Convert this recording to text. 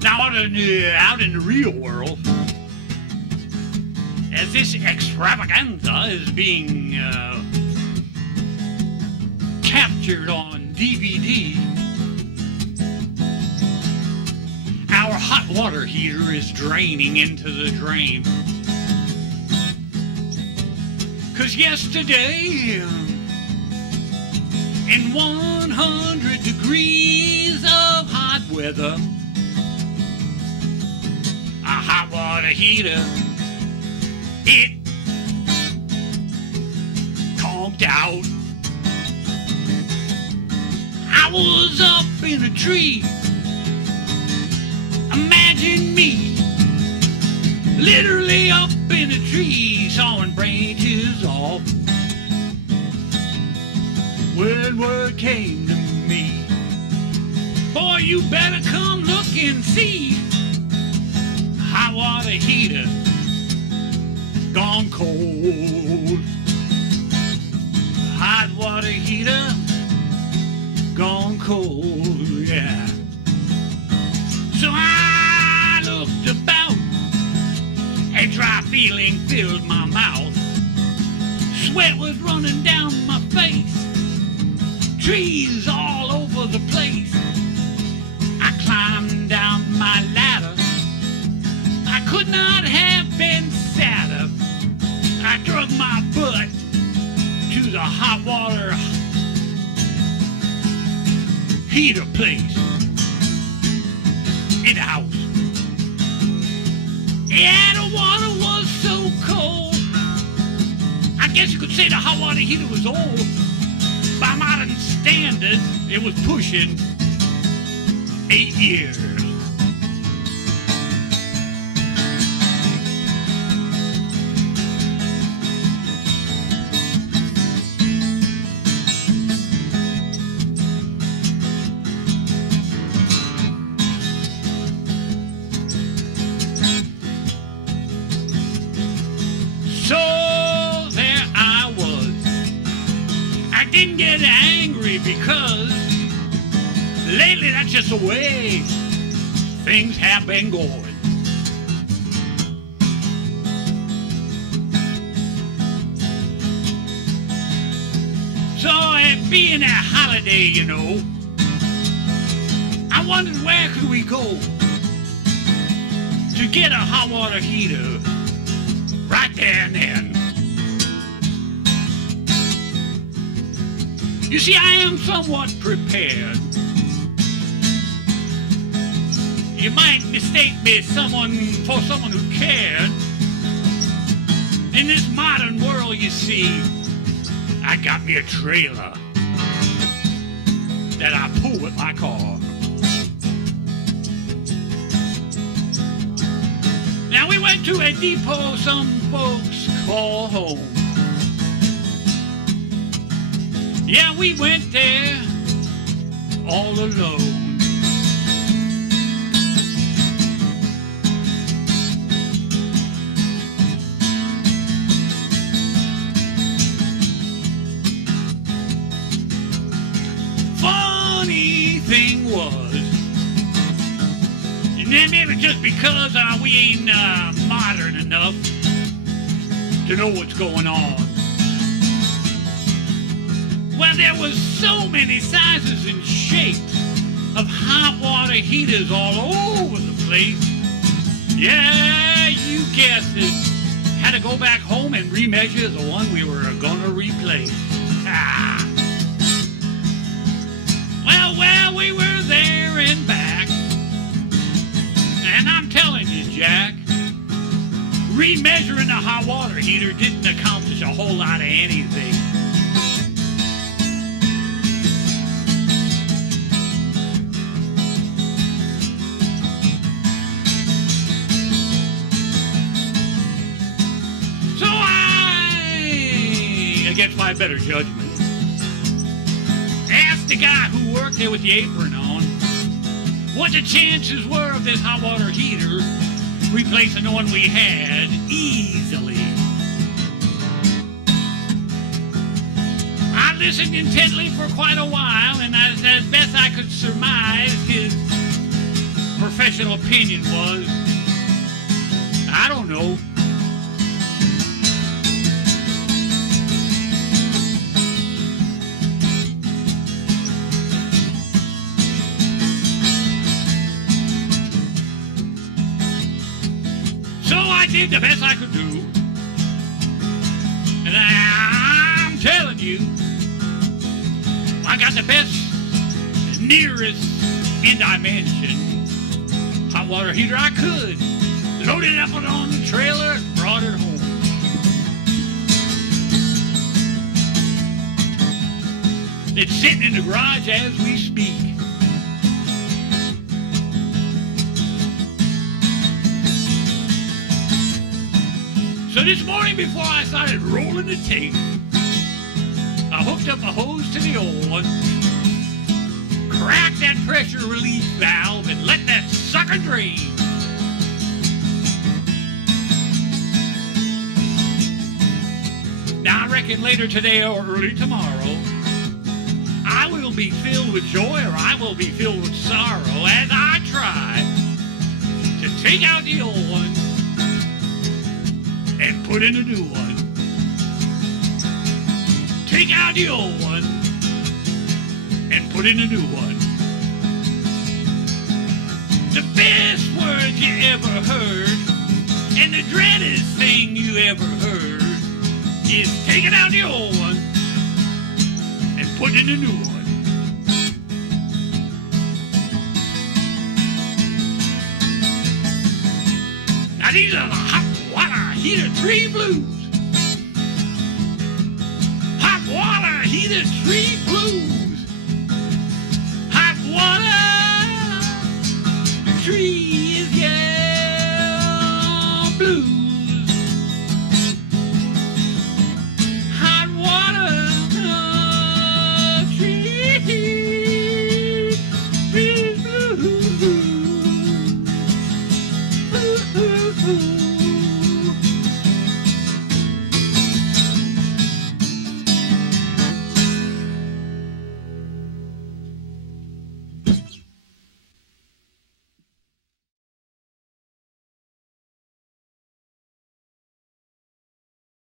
Now, out in the real world, as this extravaganza is being captured on DVD, our hot water heater is draining into the drain. 'Cause yesterday, in 100 degrees of hot weather, a hot water heater, it conked out. I was up in a tree. Imagine me, literally up in a tree, sawing branches off, when word came to me, boy, you better come look and see. Hot water heater gone cold. Hot water heater gone cold, yeah. So I looked about, a dry feeling filled my mouth. Sweat was running down my face, trees all over the place. I climbed down my ladder, I could not have been sadder. I drug my butt to the hot water heater place in the house. Yeah, the water was so cold. I guess you could say the hot water heater was old. By modern standards, it was pushing 8 years. So there I was. I didn't get angry because lately that's just the way things have been going. So it being a holiday, you know, I wondered where could we go to get a hot water heater right there and then. You see, I am somewhat prepared. You might mistake me for someone who cared. In this modern world, you see, I got me a trailer that I pull with my car. Now we went to a depot some folks call home. Yeah, we went there all alone. Funny thing was, and then maybe just because we ain't modern enough to know what's going on. Well, there was so many sizes and shapes of hot water heaters all over the place. Yeah, you guessed it. Had to go back home and remeasure the one we were gonna replace. Ah. Well, we were there and back. And I'm telling you, Jack, remeasuring the hot water heater didn't accomplish a whole lot of anything. So I, against my better judgment, asked the guy who worked there with the apron on what the chances were of this hot water heater replacing the one we had easily. I listened intently for quite a while, and as best I could surmise, his professional opinion was. I don't know. So I did the best I could do. And I'm telling you, I got the best, nearest in dimension hot water heater I could. Loaded it up on the trailer and brought it home. It's sitting in the garage as we speak. So this morning before I started rolling the tape, I hooked up a hose to the old one, cracked that pressure relief valve, and let that sucker drain. Now I reckon later today or early tomorrow, I will be filled with joy or I will be filled with sorrow as I try to take out the old one and put in a new one. Take out the old one and put in a new one. The best words you ever heard and the dreadest thing you ever heard is taking out the old one and putting in a new one. Now these are the hot water heater 3 blues. Hot water heater 3 blues.